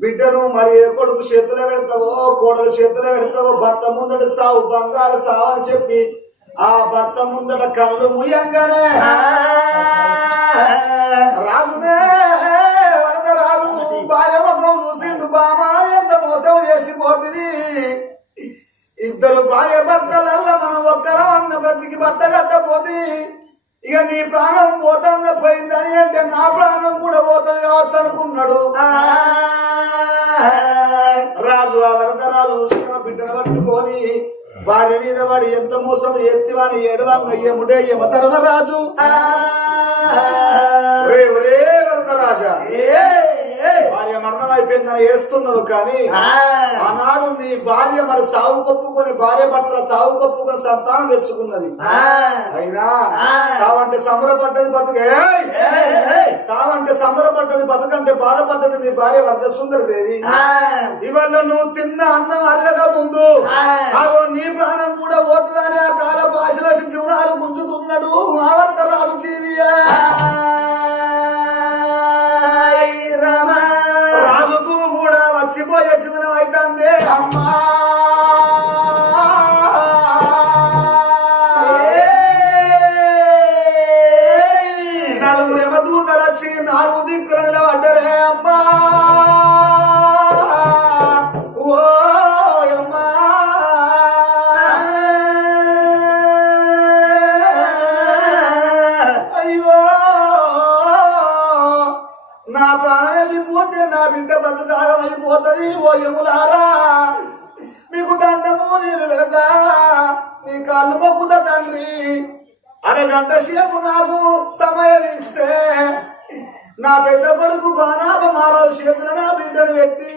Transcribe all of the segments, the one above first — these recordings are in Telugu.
బిడ్డను మరి ఏ కొడుకు చేతుల పెడతావో కోడల చేతుల పెడతావో భర్త ముందట సావు బంగారు సావని చెప్పి ఆ భర్త ముందట కళ్ళు ముయంగానే. రాదునే వరద రాదు భార్య ముఖం చూసిండు బామా ఎంత మోసం చేసి పోతుంది ఇద్దరు భార్య భర్తలల్ల మనం ఒక్కరం అన్న బ్రతికి బట్ట కట్టపోతే ఇక నీ ప్రాణం పోతుందా పోయిందని అంటే నా ప్రాణం కూడా పోతుంది కావచ్చు అనుకున్నాడు. రాజు ఆ వరదరాజు చూసిన బిడ్డను పట్టుకొని భార్య మీద వాడి ఎంత మోసం ఎత్తివాని ఏడవంగ ఎముడే యమ ధర్మరాజు. ఒరే వరదరాజా. భార్య మరణం అయిపోయిందని ఏడుస్తున్నావు కానీ ఆనాడు నీ భార్య మరి సాగు కొప్పుకొని భార్య భర్తల సాగు కొప్పుకొని సంతానం తెచ్చుకున్నది. అయినా సావంటే సంబరపడ్డది బతుకే. సావంటే సంబరపడ్డది బతుకంటే బాధపడ్డది నీ భార్య వరద సుందర దేవి ఇవాళ నువ్వు తిన్న అన్నం అరగక ముందు నీ ప్రాణం కూడా పోతుందని ఆ కాల భాషలో జీవనాలు గుంజుతున్నాడు ఆవర్త రాజు జీవియా my నా ప్రాణం వెళ్ళిపోతే నా బిడ్డ బతుకాగమైపోతుంది ఓ యములారా. మీకు దండము నేను వెళదా నీ కాళ్ళు మొక్కుత తండ్రి. అరగంట సేపు నాకు సమయం ఇస్తే నా పెద్ద కొడుకు బాణాప మారావు చేతులు నా బిడ్డను పెట్టి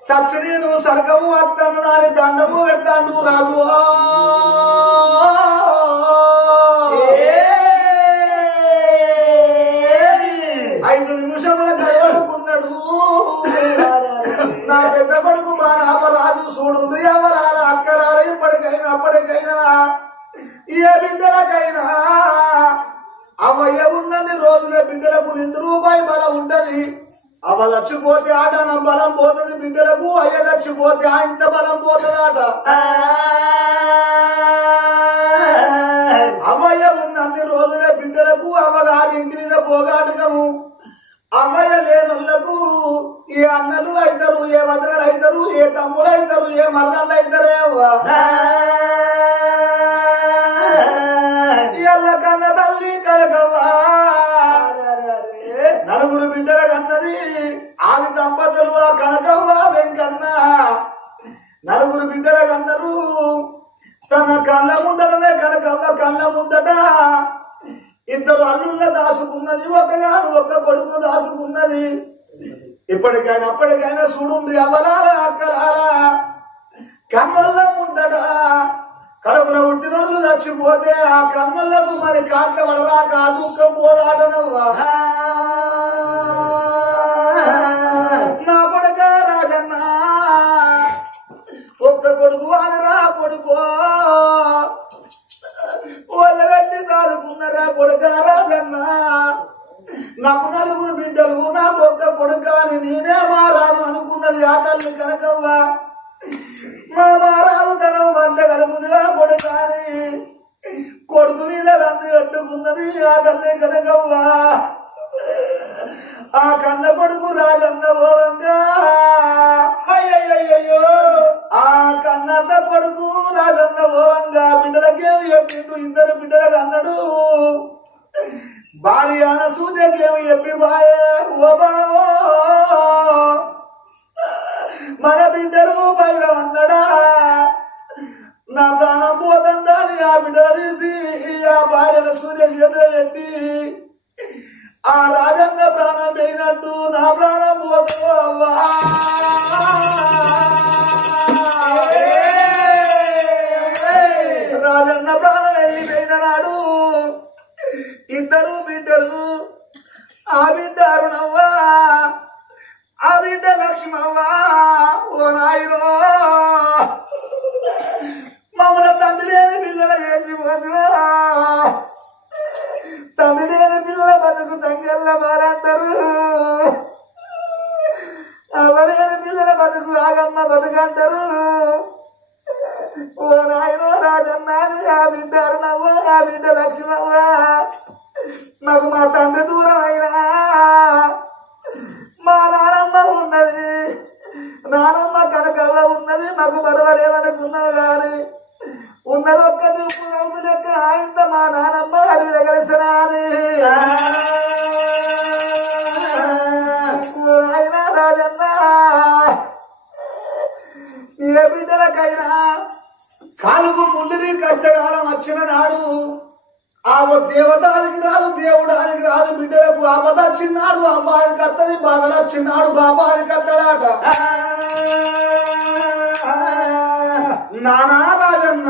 సచ్చని నువ్వు సరకము అత్తను నాని దండము పెడతాడు రాజు. ఇప్పటికైనా ఏ బిడ్డలకైనా అవ్వయ్య ఉన్నది రోజులే బిడ్డలకు నిండు రూపాయి బలం ఉంటది. అవ్వ చచ్చిపోతే ఆట నా బలం పోతుంది బిడ్డలకు అయ్య చచ్చిపోతే ఇంత బలం పోతుంది ఆట. అమ్మయ్య ఉన్నన్ని రోజులే బిడ్డలకు అమ్మగారి ఇంటి మీద పోగాటకము. అమ్మయ్య లేనులకు ఏ అన్నలు అవుతారు ఏ వదనలు అవుతారు ఏ తమ్ములు అవుతారు ఏ మరదళ్ళు అవుతారే అవ్వ ఎల్ల కన్న తల్లి కనకవ్వా? నలుగురు బిడ్డల కన్నది ఆది దంపతులు ఆ కనకవ్వ వెంకన్న. నలుగురు బిడ్డల కన్నరు తన కళ్ళ ముందటనే కనకవ్వ కళ్ళ ముందట. ఇద్దరు అల్లుళ్ళ దాసుకున్నది ఒకగాను ఒక్క కొడుకును దాసుకున్నది. ఇప్పటికైనా అప్పటికైనా చూడుండ్రి అవ్వలారా అక్కలారా? కన్నుల ముందట కడపలో పుట్టిన రోజు చచ్చిపోతే ఆ కన్నులకు మరి కాట్ల పడరాక ఆ దుఃఖం పోరాడనవ్వా? నా కొడుక రాజన్న ఒక్క కొడుకు అనరా కొడుకో? కనకవ్వ. మా మారాలు తనం మంద కలుపుదిగా కొడుక అని కొడుకు మీద రంది కట్టుకున్నది ఆ తల్లి కనకవ్వ. ఆ కన్న కొడుకు రాజన్న ఓవంగా అయ్యయ్యో ఆ కన్నన్న కొడుకు రాజన్న ఓవంగా బిడ్డలకేమి చెప్పిండు? ఇద్దరు బిడ్డలకు అన్నాడు. భార్య అనసూయకేమి చెప్పి బాయే? ఓ బావో. మన బిడ్డలు పైన అన్నడా నా ప్రాణం పోతుందని ఆ బిడ్డలు తీసి ఆ భార్యను సూర్య చేతులు పెట్టి ఆ రాజన్న ప్రాణం పోయినట్టు నా ప్రాణం పోతూ అవ్వా? రాజన్న ప్రాణం వెళ్ళిపోయిన నాడు ఇద్దరు బిడ్డలు ఆ బిడ్డ అరుణవ్వా? ఆ బిడ్డ లక్ష్మవ్వ ఓ నాయనో మమ్మల్ని తండ్రి లేని పిల్లల చేసి పోతువా తండ్రి లేని పిల్లల బతుకు తంగెల్ల బాలంటారు అవలేని పిల్లల బతుకు ఆగమ్మ బతుకంటారు ఓ నాయనో రాజన్న ఆ బిడ్డ అరుణవ్వ ఆ బిడ్డ లక్ష్మవ్వ. నాకు మా తండ్రి దూరం అయినా మా నానమ్మ ఉన్నది. నానమ్మ కనకల్ల ఉన్నది. నాకు బలవలేదనుకున్నాను కానీ ఉన్నది ఒక్క దిప్పు నవ్వు లెక్క ఆయింత మా నానమ్మ? అడవి దగ్గర అని ఆయన రాజన్న. ఏ బిడ్డలకైనా కాలుగు ముల్లిరి కష్టకాలం వచ్చిన నాడు ఆ ఓ దేవతానికి రాదు దేవుడానికి రాదు బిడ్డలకు ఆపద వచ్చినాడు అమ్మాయికి కత్తది బాధలు వచ్చినాడు బాబాది కత్తడాట. నానా రాజన్న.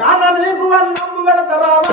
నాన్న నీకు అన్నం పెడతారావా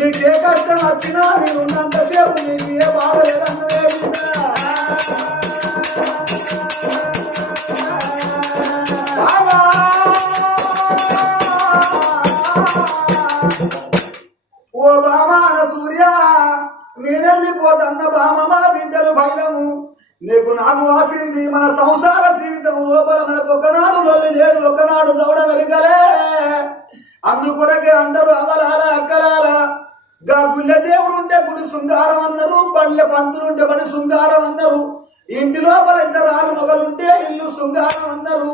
నీకే కష్టం వచ్చినా నేను ఉన్నంతసేపు నీకు ఏ బాధ లేదన్నదే ఓ బామాన సూర్య నేనెళ్ళిపోతన్న బామ మన బిడ్డలు భయము నీకు నాకు వాసింది మన సంసార జీవితం లోపల మనకు ఒకనాడు లొల్లి లేదు ఒకనాడు దౌడ వెరగలే అందుకొరకే అందరూ అవలాల అక్కలాల. గా గుళ్ళ దేవుడు ఉంటే గుడి శృంగారం అన్నారు బండ్ల పంతులు ఉంటే బడి శృంగారం అన్నారు. ఇంటి లోపల ఇద్దరు ఆలు మొగలుంటే ఇల్లు శృంగారం అన్నారు.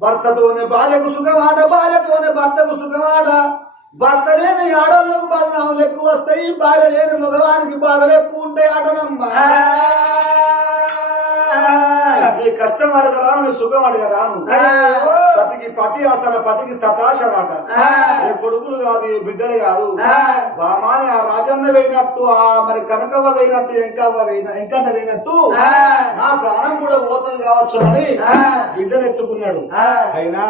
భర్తతోనే బాలకు సుఖమాడ బాలతోనే భర్తకు సుఖమాడ. భర్త లేని ఆడవాళ్ళకు బాధనాములు ఎక్కువ వస్తాయి భార్య లేని మగవానికి బాధలు ఎక్కువ ఉంటాయి ఆటనమ్మా నీ కష్టం అడగరాను నీ సుఖం అడగరాను. సతికి పతి అసలు పతికి సతాశరాట ఏ కొడుకులు కాదు ఏ బిడ్డలు కాదు. బామాని ఆ రాజన్న వేయినట్టు ఆ మరి కనకవ్వ వేయినట్టు ఎంకవ్వ వేయిన ఎంకన్న వేయినట్టు నా ప్రాణం కూడా పోతుంది కావచ్చు అని బిడ్డను ఎత్తుకున్నాడు. అయినా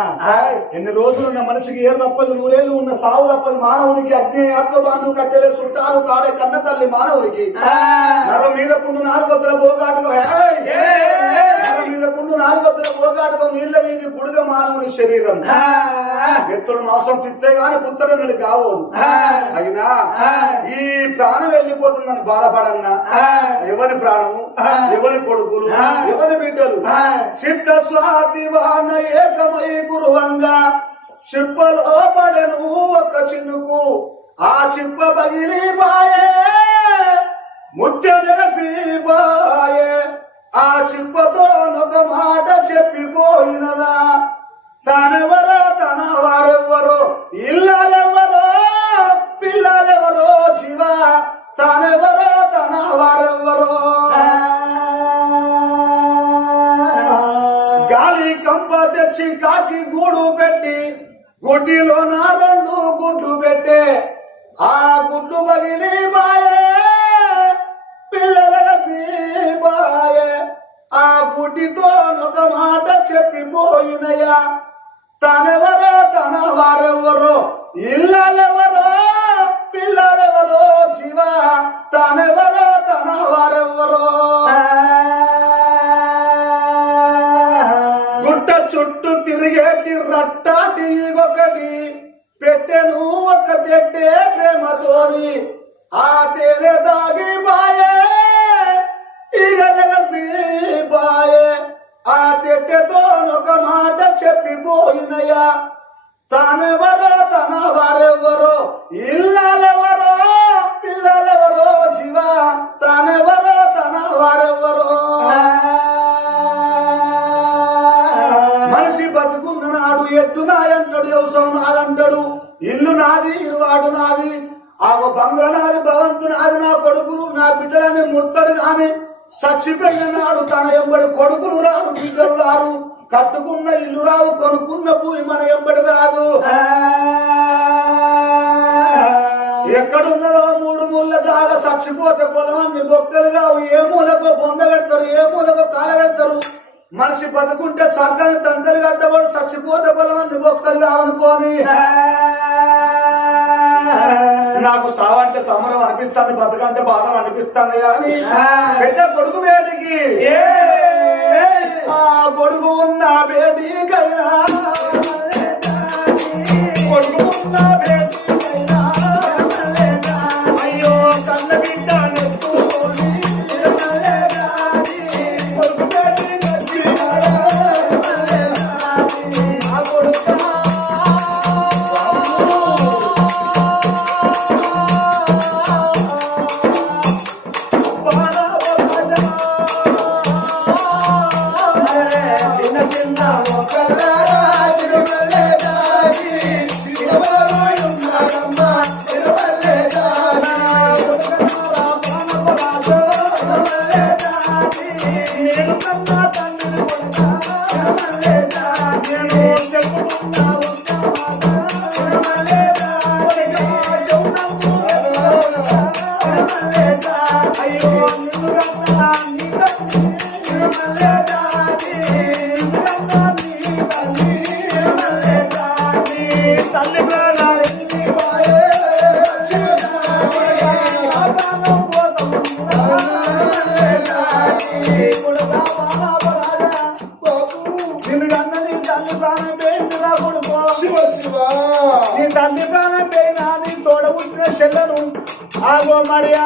ఎన్ని రోజులు ఉన్న మనిషికి ఏరు తప్పదు నూరేళ్ళు ఉన్న సావు తప్పదు. మానవునికి అగ్ని ఆత్మ బాంధు కట్టెలే చుట్టారు కాడే కన్న తల్లి మానవునికి. నరం మీద పుండు నాలుగొద్దల పోగాటుగా మీద పుండు నాలుగొద్దల పోగాటుగా నీళ్ళ మీద బుడుగ మానవుని శరీరం. ఎత్తుడు మాంసం తిత్తే గాని పుత్తడనుడు కావోదు. అయినా ఈ ప్రాణం వెళ్ళిపోతుందని బాధపడన్నా ఎవరి ప్రాణము? ఎవరి కొడుకులు? ఎవరి బిడ్డలు? చిత్త స్వాతి వాన ఏకమై గురువంగా చిప్పలో పడెను ఒక చినుకు. ఆ చిప్ప పగిలి బాయే ముత్యమెగసి బాయే ఆ చిప్పతో ఒక మాట చెప్పిపోయినదా? తనెవరో తన వారెవ్వరో ఇల్లాలెవ్వరో పిల్లలెవరో జీవ? తనెవరో తన వారెవ్వరో గాలి కంప తెచ్చి కాకి గూడు పెట్టి గుడ్డిలో నా రెండు గుడ్డు పెట్టే చుట్టూ తిరిగేటి రట్టాటి ఒకటి పెట్టెను ఒక తెట్టే ప్రేమతోని. ఆ తేనె దాగి బాయే ఈగలగసి బాయే. ఆ తెట్టెతో ఒక మాట చెప్పిపోయినయా తానెవరో తన వారెవరో ఇల్లాలెవరో నాది ఇరువాడు నాది. ఆగో బంగ్లా నాది భవంతు నాది నా కొడుకులు నా బిడ్డలని ముర్తడు గాని చచ్చిపోయిన నాడు తన ఎంబడి కొడుకులు రారు బిడ్డలు రారు. కట్టుకున్న ఇల్లు రాదు కొనుక్కున్న భూమి మన ఎంబడి కాదు. ఎక్కడున్నదో మూడు మూల జాగా చచ్చిపోతే అన్ని బొక్కలుగా ఏ మూలకు బొంద పెడతారు ఏ మూలకు కాల పెడతారు? మనిషి బతుకుంటే స్వర్గాన్ని తండ్రి కట్టబడు చచ్చిపోతే పొలమన్ని బొక్కలు కావనుకోని. నాకు సావంటే సమరం అనిపిస్తుంది బతుకంటే బాధ అనిపిస్తుంది కానీ పెద్ద కొడుకు బేటికి. ఆ కొడుకు ఉన్న బేటికైనా కొడుకు ఆగో మరియా.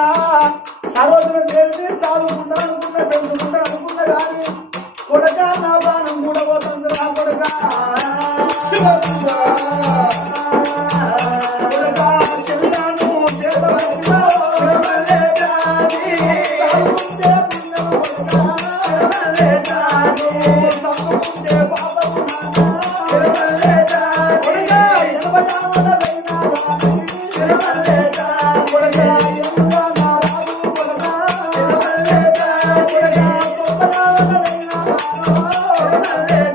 సరోజన దేవిని సాధుకుంటారు అనుకున్న పెంచుకుంటారు అనుకున్న కానీ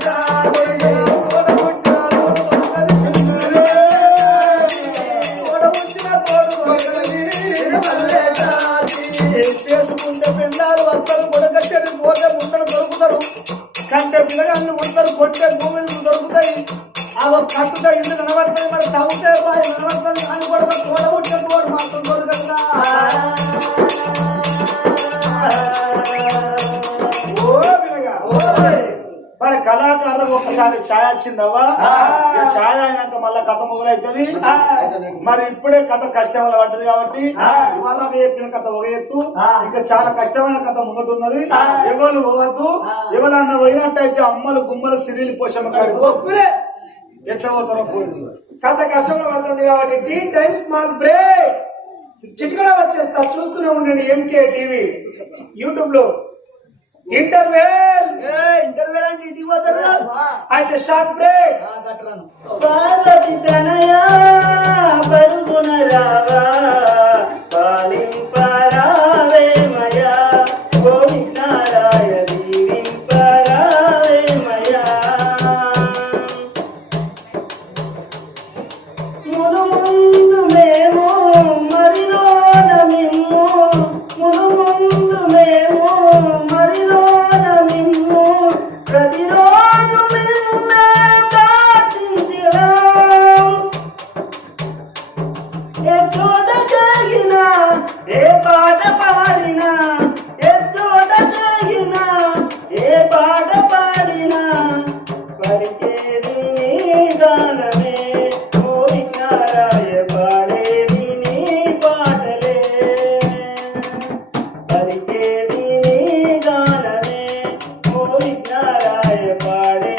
Bye. వచ్చిందవ్వా ఛాయ అయినాక మళ్ళా కథ మొదలవుతుంది మరి ఇప్పుడే కథ కష్టమైన పడ్డది కాబట్టి ఇవాళ చెప్పిన కథ ఒక ఎత్తు. ఇంకా చాలా కష్టమైన కథ ముంగటున్నది ఎవరు పోవద్దు. ఎవరన్నా పోయినట్టయితే అమ్మలు గుమ్మలు సిరిలు పోషమ్మ కాడికి ఎట్లా పోతారో పోయింది. కథ కష్టంగా అవుతుంది కాబట్టి టీ టైమ్ స్మాల్ బ్రేక్. చిటికలో వచ్చేస్తా చూస్తూనే ఉండండి ఎంకే టీవీ యూట్యూబ్లో ఇంటర్వెల్. అయితే షార్ట్ బ్రేక్. పార్వతి తనయా పరుగున రావా. పాలింపరావే Hoy nada es para